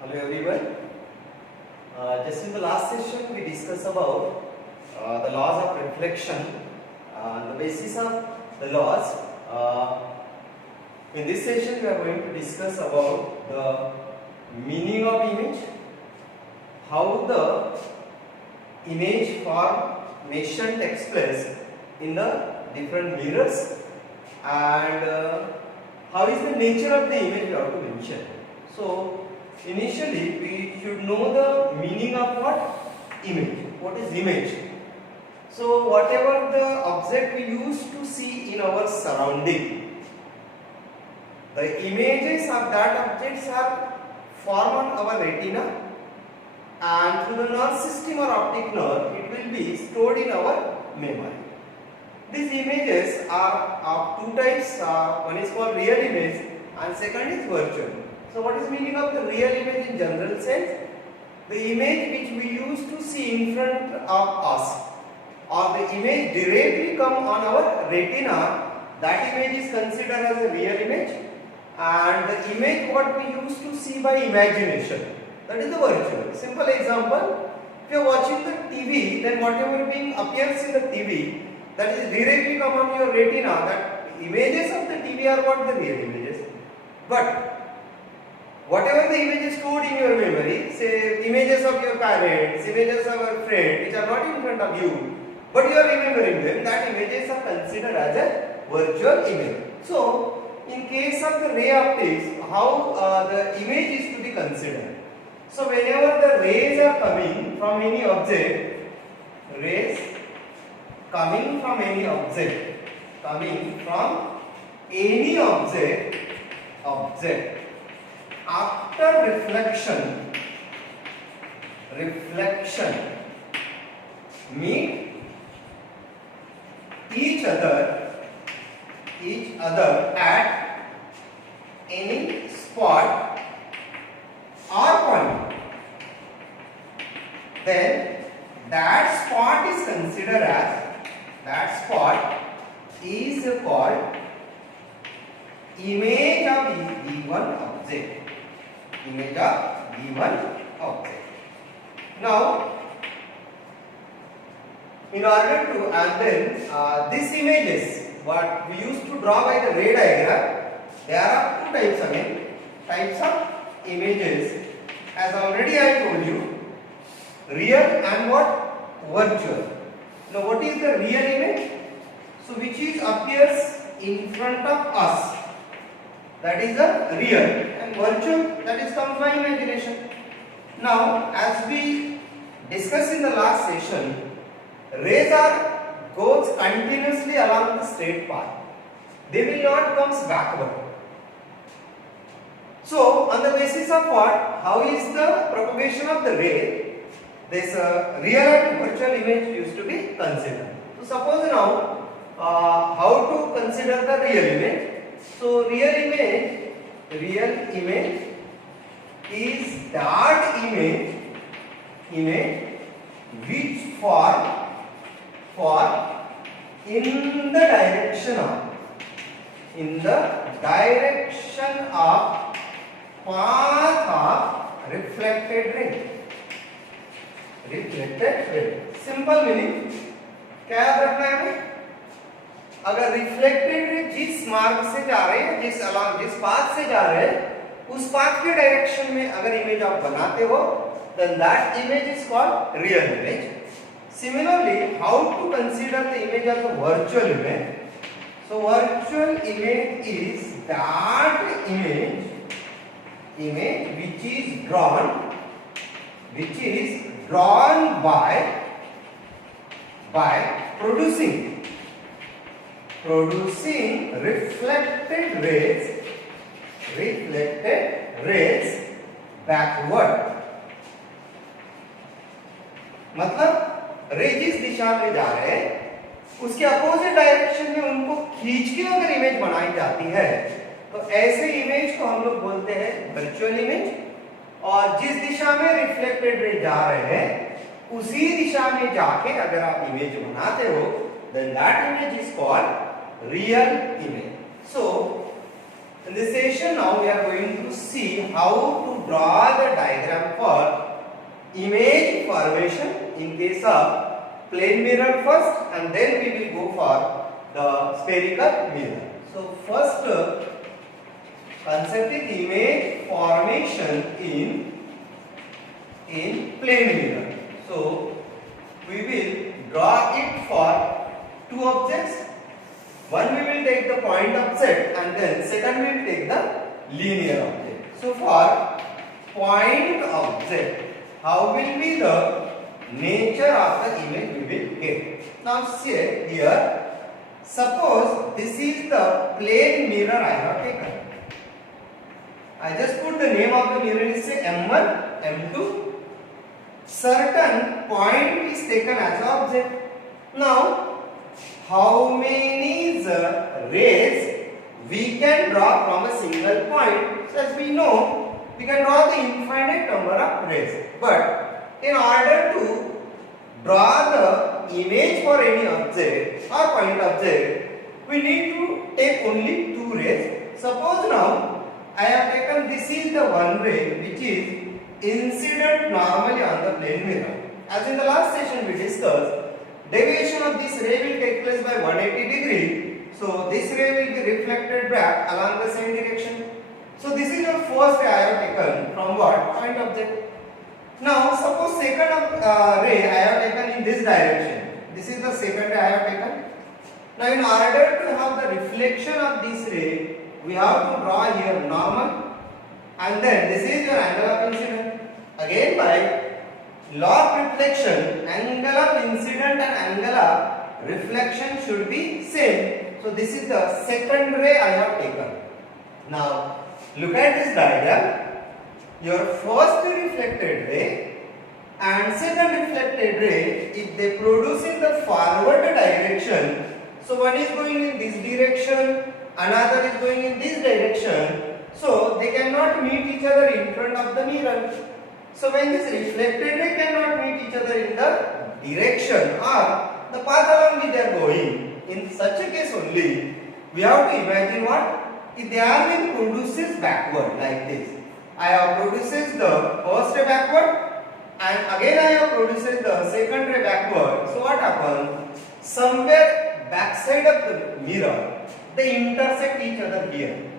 Hello everyone. Just in the last session we discussed about the laws of reflection and the basis of the laws. In this session we are going to discuss about the meaning of image, how the image formation takes place in the different mirrors, and how is the nature of the image we have to mention. So initially we should know the meaning of what? Image. What is image? So whatever the object we used to see in our surrounding, the images of that objects are formed on our retina, and through the nerve system or optic nerve it will be stored in our memory. These images are of two types. One is called real image and second is virtual. So what is meaning of the real image in general sense? The image which we used to see in front of us, or the image directly come on our retina, that image is considered as a real image, and the image what we used to see by imagination, that is the virtual. Simple example, if you are watching the TV, then whatever being appears in the TV, that is directly come on your retina, that images of the TV are what the real images. But whatever the images stored in your memory, say images of your parents, images of your friend, which are not in front of you, but you are remembering them, that images are considered as a virtual image. So in case of the ray optics, how the image is to be considered. So whenever the rays are coming from any object, rays coming from any object, after reflection meet each other at any spot or point, then that spot is considered as, that spot is called image of given object. Image of given object. Now, in order to, and then these images, what we used to draw by the ray diagram, there are two types again. Types of images, as already I told you, real and what? Virtual. Now what is the real image? So which is appears in front of us, that is the real, and virtual, that is comes by imagination. Now as we discussed in the last session, rays goes continuously along the straight path. They will not comes backward. So on the basis of what? How is the propagation of the ray? This real and virtual image used to be considered. So suppose now how to consider the real image? So real image is that image which form in the direction of path of reflected ray. Simple meaning क्या याद रखना है हमें? अगर reflected ray जिस मार्ग से जा रहे हैं, जिस पाथ से जा रहे हैं, उस पाथ के डायरेक्शन में अगर इमेज आप बनाते हो, then that image is called real image. Similarly, how to consider the image as a virtual image? So virtual image is that image which is drawn by producing reflected rays backward. मतलब रे जिस दिशा में जा रहे हैं उसके opposite direction में उनको खींच के अगर इमेज बनाई जाती है, तो ऐसे इमेज को हम लोग बोलते हैं वर्चुअल इमेज। और जिस दिशा में रिफ्लेक्टेड रे जा रहे हैं उसी दिशा में जाके अगर आप इमेज बनाते हो, then that image is called real image. So In this session now we are going to see how to draw the diagram for image formation in case of plane mirror first, and then we will go for the spherical mirror. So first concept is image formation in plane mirror. So we will draw it for two objects. One we will take the point object, and then second we will take the linear object. So for point object, how will be the nature of the image we will get? Now see here, suppose this is the plane mirror I have taken. I just put the name of the mirror is say M1, M2. Certain point is taken as object. Now, how many rays we can draw from a single point? So as we know, we can draw the infinite number of rays. But in order to draw the image for any object or point object, we need to take only two rays. Suppose now I have taken this is the one ray which is incident normally on the plane mirror. As in the last session we discussed, deviation of this ray will take place by 180 degree. So this ray will be reflected back along the same direction. So this is your first ray I have taken from what? Point object. Now suppose second ray I have taken in this direction. This is the second ray I have taken. Now in order to have the reflection of this ray, we have to draw here normal, and then this is your angle of incident. Again by law of reflection, angle of incident and angle of reflection should be same. So this is the second ray I have taken. Now look at this diagram. Your first reflected ray and second reflected ray, if they produce in the forward direction, so one is going in this direction, another is going in this direction, so they cannot meet each other in front of the mirror. So when this reflected ray cannot meet each other in the direction or the path along which they are going, in such a case only we have to imagine what? If they are being produces backward like this. I have produces the first ray backward, and again I have produces the second ray backward. So what happens? Somewhere backside of the mirror, they intersect each other here.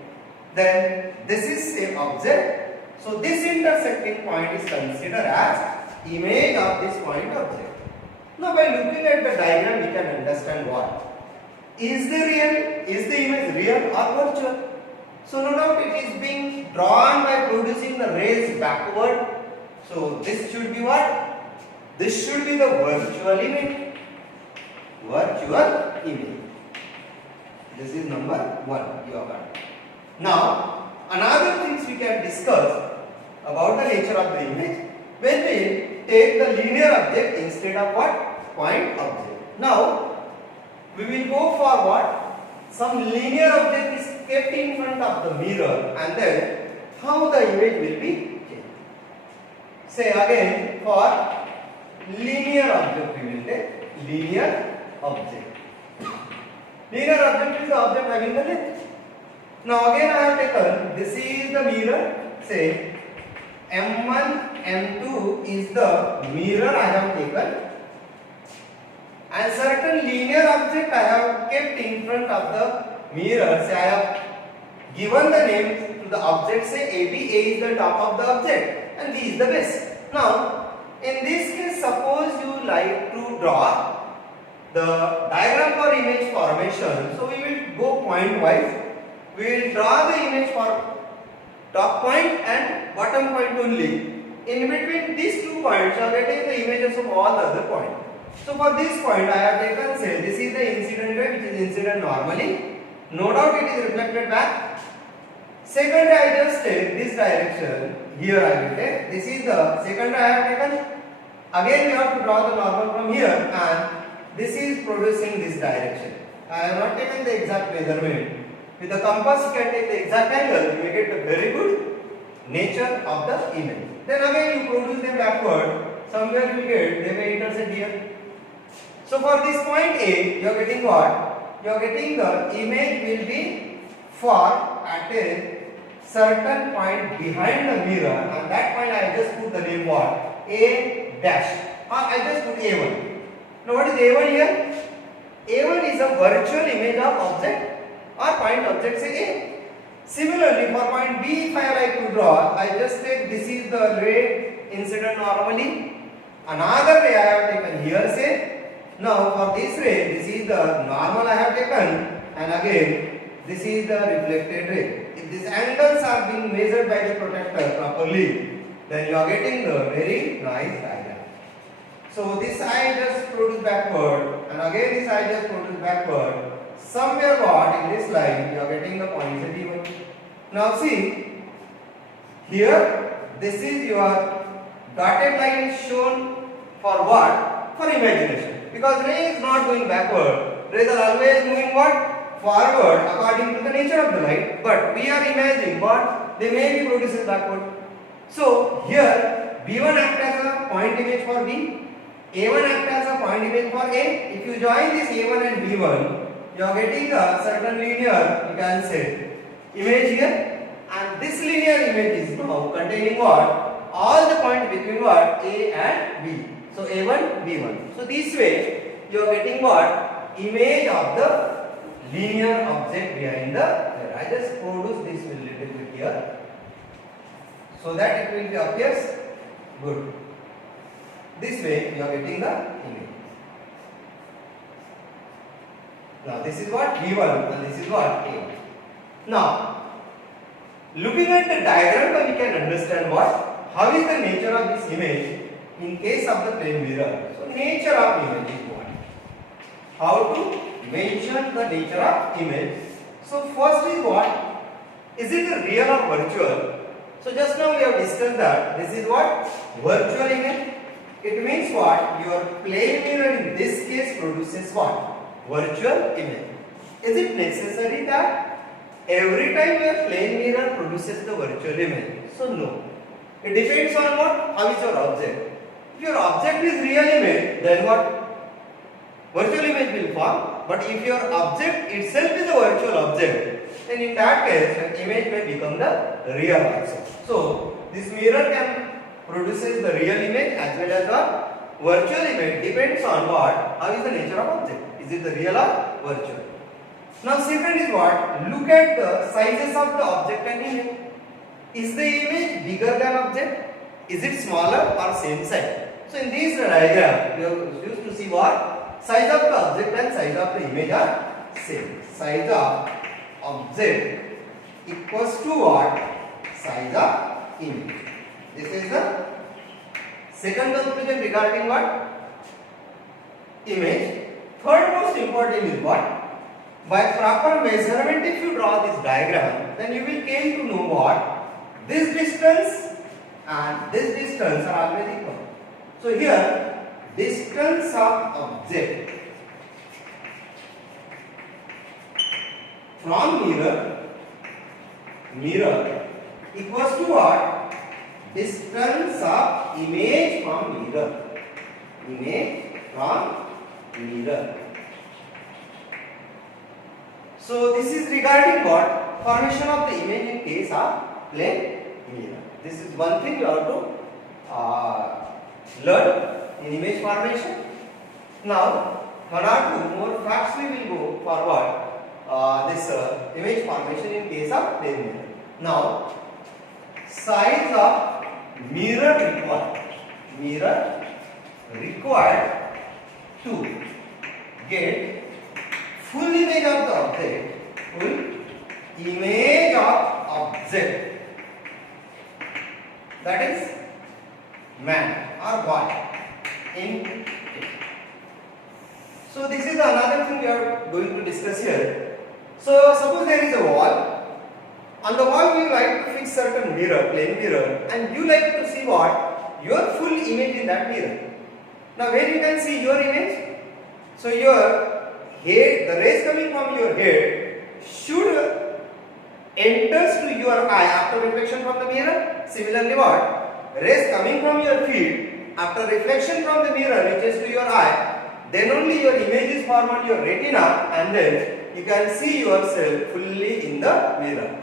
Then this is same object. So this intersecting point is considered as image of this point object. Now by looking at the diagram we can understand what? Is the image real or virtual? So no doubt it is being drawn by producing the rays backward. So this should be what? This should be the virtual image. Virtual image. This is number 1 you have got. Now another things we can discuss about the nature of the image when we take the linear object instead of what? Point object. Now we will go for what? Some linear object is kept in front of the mirror, and then how the image will be changed. Say again for linear object we will take linear object. Linear object is the object having the length. Now again I have taken, this is the mirror, say M1, M2 is the mirror I have taken, and certain linear object I have kept in front of the mirror. Say I have given the name to the object, say AB, A is the top of the object and B is the base. Now in this case, suppose you like to draw the diagram for image formation, so we will go point wise. We will draw the image for top point and bottom point only. In between these 2 points, you are getting the images of all the other points. So for this point, I have taken, say, this is the incident ray which is incident normally. No doubt it is reflected back. Second ray I just take this direction. Here I will take. This is the second ray I have taken. Again we have to draw the normal from here, and this is producing this direction. I have not taken the exact measurement. With the compass you can take the exact angle, you may get a very good nature of the image. Then again you produce them backward, somewhere you get, they may intersect here. So for this point A, you are getting what? You are getting the image will be for at a certain point behind the mirror, and that point I just put the name what? A dash, or I just put A1. Now what is A1 here? A1 is a virtual image of object or point object say A. Similarly, for point B, if I like to draw, I just take this is the ray incident normally. Another ray I have taken here say. Now for this ray, this is the normal I have taken, and again this is the reflected ray. If these angles are being measured by the protector properly, then you are getting the very nice diagram. So this I just produce backward, and again this I just produce backward. Somewhere what in this line you are getting the points at E1. Now see, here this is your dotted line is shown for what? For imagination. Because ray is not going backward. Rays are always moving what? Forward according to the nature of the light. But we are imagining what? They may be produced backward. So here B1 acts as a point image for B. A1 acts as a point image for A. If you join this A1 and B1, you are getting a certain linear, you can say, image here, and this linear image is now containing what? All the points between what? A and B. So A1, B1. So this way you are getting what? Image of the linear object behind the here. I just produce this a little bit here so that it will appears good. This way you are getting the image. Now this is what B1 and this is what A1. Now looking at the diagram we can understand what? How is the nature of this image in case of the plane mirror. So nature of image is what? How to mention the nature of image. So first is what? Is it a real or virtual? So just now we have discussed that this is what? Virtual image. It means what? Your plane mirror in this case produces what? Virtual image. Is it necessary that every time your plane mirror produces the virtual image? So no. It depends on what? How is your object? If your object is real image, then what? Virtual image will form. But if your object itself is a virtual object, then in that case, your image may become the real also. So this mirror can produces the real image as well as the virtual image. Depends on what? How is the nature of object? Is it the real or virtual? Now second is what? Look at the sizes of the object and image. Is the image bigger than object? Is it smaller or same size? So in this diagram, we are used to see what? Size of the object and size of the image are same. Size of object equals to what? Size of image. This is the second conclusion regarding what? Image. Third most important is what? By proper measurement, if you draw this diagram, then you will came to know what? This distance and this distance are always equal. So here, distance of object from mirror equals to what? Distance of image from mirror. Image from mirror. So this is regarding what? Formation of the image in case of plane mirror. This is one thing you have to learn in image formation. Now, one or two more facts we will go forward. This image formation in case of plane mirror. Now, size of mirror required to get full image of the object, full image of object, that is man or boy in it. So this is another thing we are going to discuss here. So suppose there is a wall. On the wall we like to fix certain mirror, plane mirror, and you like to see what? Your full image in that mirror. Now where you can see your image? So your head, the rays coming from your head should enters to your eye after reflection from the mirror. Similarly what? Rays coming from your feet after reflection from the mirror reaches to your eye, then only your image is formed on your retina, and then you can see yourself fully in the mirror.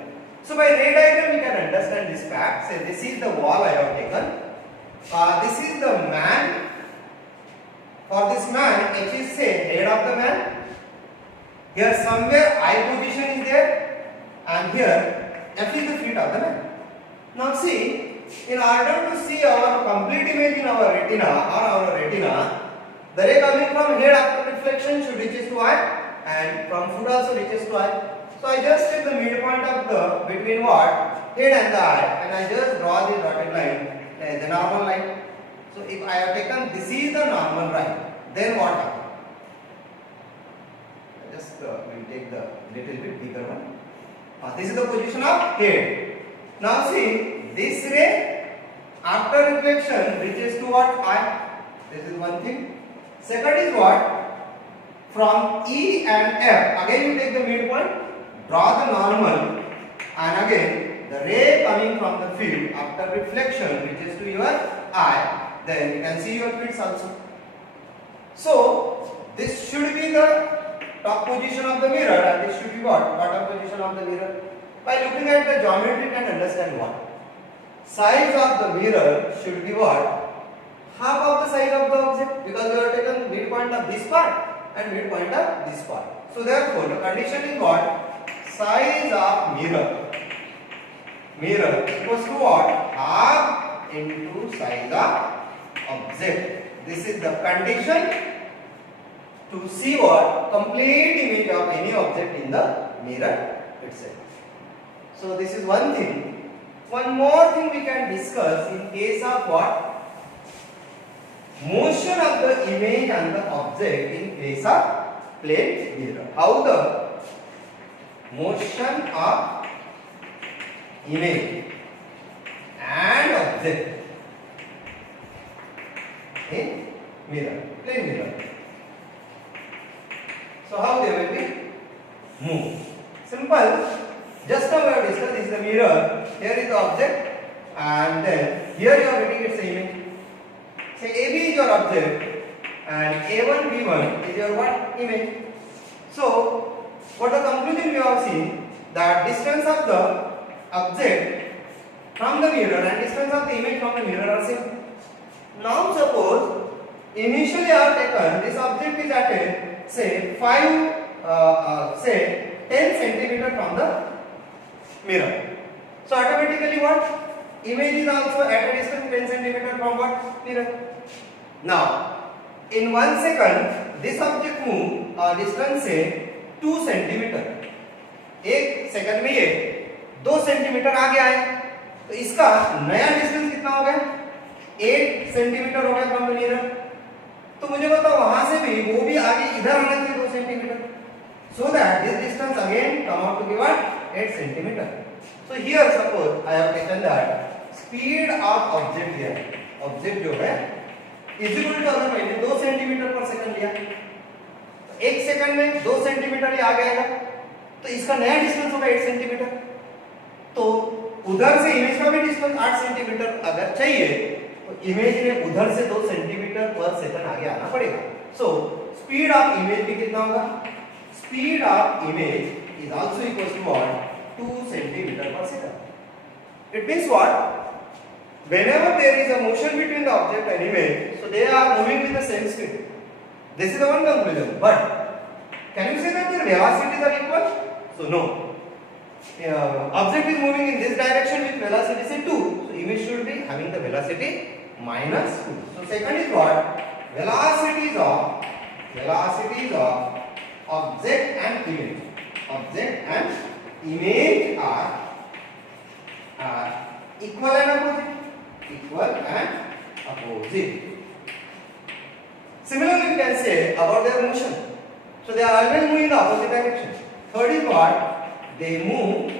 So by ray diagram we can understand this fact. Say this is the wall I have taken. This is the man. For this man, H is say head of the man. Here somewhere I position is there, and here F is the feet of the man. Now see, in order to see our complete image in our retina, the ray coming from head after reflection should reaches to eye, and from foot also reaches to eye. So I just take the midpoint of the between what head and the eye, and I just draw the dotted line as a normal line. So if I have taken this is the normal line, then what happens? Just we'll take the little bit bigger one. This is the position of head. Now see, this ray after reflection reaches to what eye. This is one thing. Second is what? From E and F. Again you take the midpoint, draw the normal, and again the ray coming from the field after reflection reaches to your eye. Then you can see your fields also. So this should be the top position of the mirror, and this should be what? Bottom position of the mirror. By looking at the geometry, you can understand what? Size of the mirror should be what? Half of the size of the object, because we have taken midpoint of this part and midpoint of this part. So therefore, the condition is what? Size of mirror. Mirror equals to what? Half into size of object. This is the condition to see what? Complete image of any object in the mirror itself. So this is one thing. One more thing we can discuss in case of what? Motion of the image and the object in case of plane mirror. How the motion of image and object in mirror, plane mirror. So how they will be moved? Simple. Just now we have discussed, this is the mirror, here is the object, and then here you are getting its image. Say AB is your object and A1, B1 is your what? Image. So what the conclusion we have seen, that distance of the object from the mirror and distance of the image from the mirror are same. Now suppose initially I have taken this object is at a say 10 centimeter from the mirror. So automatically what? Image is also at a distance 10 centimeter from what? Mirror. Now in 1 second this object move distance say 2 centimeter. 1 second में ये 2 centimetre आगे आए, तो इसका नया distance कितना हो गया? 8 सेंटीमीटर हो गया फ्रॉम द मिरर. तो मुझे बताओ वहां से भी वो भी आगे इधर आना चाहिए 2 centimetre. So that this distance again come out to be what? 8 centimeter. So here suppose I have taken that speed of object here. Object जो है is equal to अगर मैंने 2 सेंटीमीटर पर सेकंड लिया, तो 1 सेकंड में 2 सेंटीमीटर ही आगे आएगा, तो इसका नया डिस्टेंस होगा 8 सेंटीमीटर. तो उधर से इमेज का भी डिस्टेंस 8 सेंटीमीटर अगर चाहिए, तो इमेज में उधर से 2 सेंटीमीटर पर सेकंड आगे आना पड़ेगा. सो स्पीड ऑफ इमेज भी कितना होगा? Speed of image is also equals to what? 2 centimeter per second. It means what? Whenever there is a motion between the object and image, so they are moving with the same speed. This is the one conclusion. But can you say that their velocities are equal? So no. Object is moving in this direction with velocity say 2. So image should be having the velocity minus 2. So second is what? Velocities of object and image. Object and image are equal and opposite. Equal and opposite. Similarly, we can say about their motion. So they are always moving in the opposite direction. Third is what? They move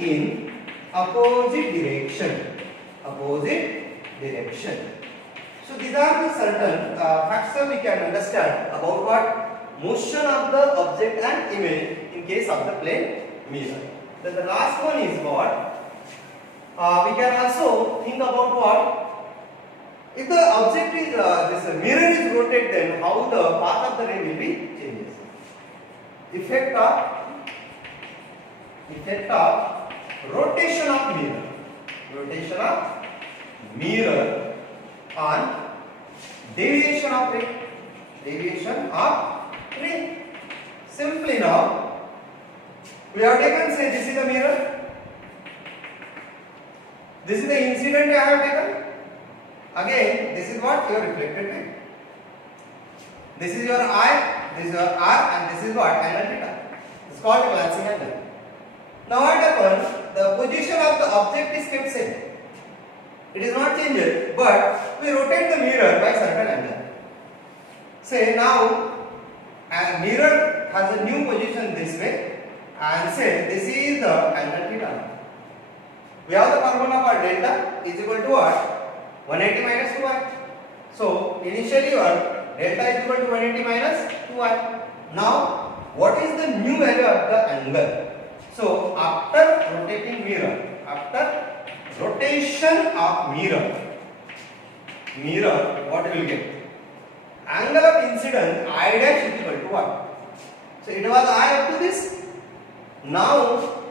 in opposite direction. Opposite direction. So these are the certain facts that we can understand about what? Motion of the object and image in case of the plane mirror. Then the last one is what? We can also think about what? If the object is this mirror is rotated, then how the path of the ray will be changes. Effect of rotation of mirror. Rotation of mirror on deviation of ray. Deviation of ray. Simply now, we have taken, say this is the mirror. This is the incident I have taken. Again, this is what your reflected ray. This is your I, this is your R, and this is what? Angle theta. It's called glancing angle. Now what happens? The position of the object is kept same. It is not changed, but we rotate the mirror by certain angle. Say now, a mirror has a new position this way, and say this is the angle theta. We have the formula for delta is equal to what? 180 minus 2y. So initially your delta is equal to 180 minus 2y. Now what is the new value of the angle? So after rotating mirror, after rotation of mirror, what you will get? Angle of incidence I dash is equal to what? So it was I up to this. Now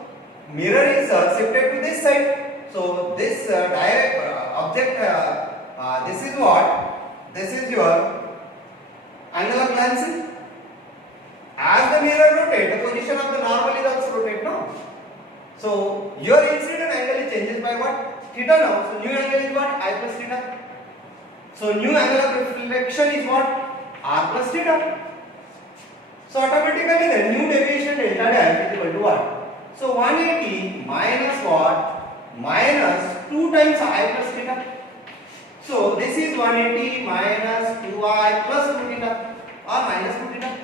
mirror is shifted to this side. So this direct object, this is what? This is your angle of glancing. As the mirror rotates, the position of the normal is also rotate, no? So your incident angle changes by what? Theta now. So new angle is what? I plus theta. So new angle of reflection is what? R plus theta. So automatically the new deviation delta dash is equal to what? So 180 minus what? Minus 2 times I plus theta. So this is 180 minus 2i plus 2 theta or minus 2 theta.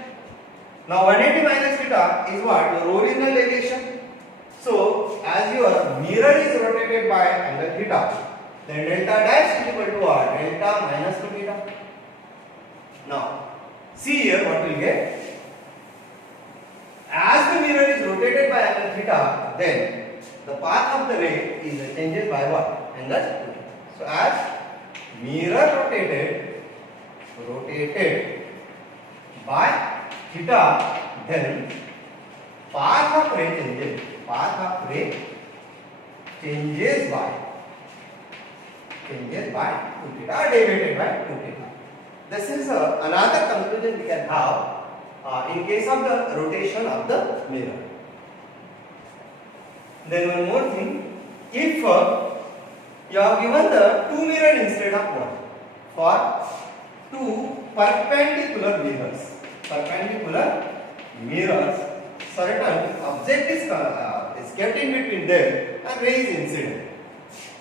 Now 180 minus theta is what? Your original deviation. So as your mirror is rotated by angle theta, then delta dash is equal to what? Delta minus 2 theta. Now see here what we will get. As the mirror is rotated by angle theta, then the path of the ray is changes by what? Angle theta. So as mirror rotated by theta, then path of ray changes. Path of ray changes by 2 theta or deviated by 2 theta. This is another conclusion we can have in case of the rotation of the mirror. Then one more thing, if you have given the 2 mirror instead of 1 for 2 perpendicular mirrors, certain object is kept in between them and ray is incident.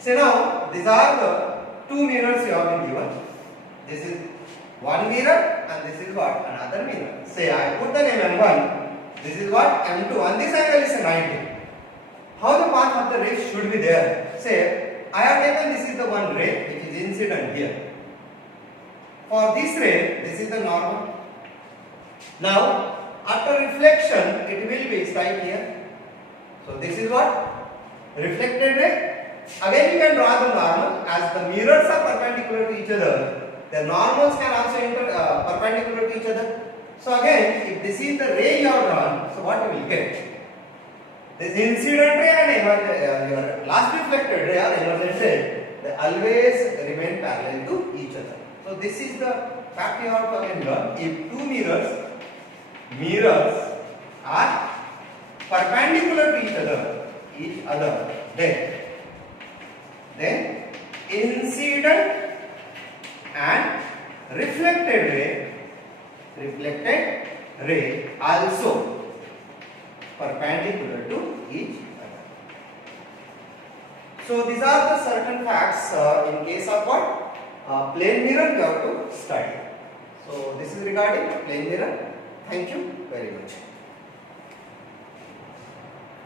So now these are the 2 mirrors you have been given. This is one mirror and this is what? Another mirror. Say I put the name M1, this is what? M2, and this angle is 90. How the path of the ray should be there? Say I have taken this is the one ray which is incident here. For this ray, this is the normal. Now after reflection, it will be strike here. So this is what? Reflected ray. Again you can draw the normal. As the mirrors are perpendicular to each other, the normals can also enter perpendicular to each other. So again, if this is the ray you have drawn, so what you will get? This incident ray and your last reflected ray or emergent ray, they always remain parallel to each other. So this is the fact you have to again learn. If 2 mirrors are perpendicular to each other, then incident and reflected ray also perpendicular to each other. So these are the certain facts in case of what? Plane mirror you have to study. So this is regarding plane mirror. Thank you very much.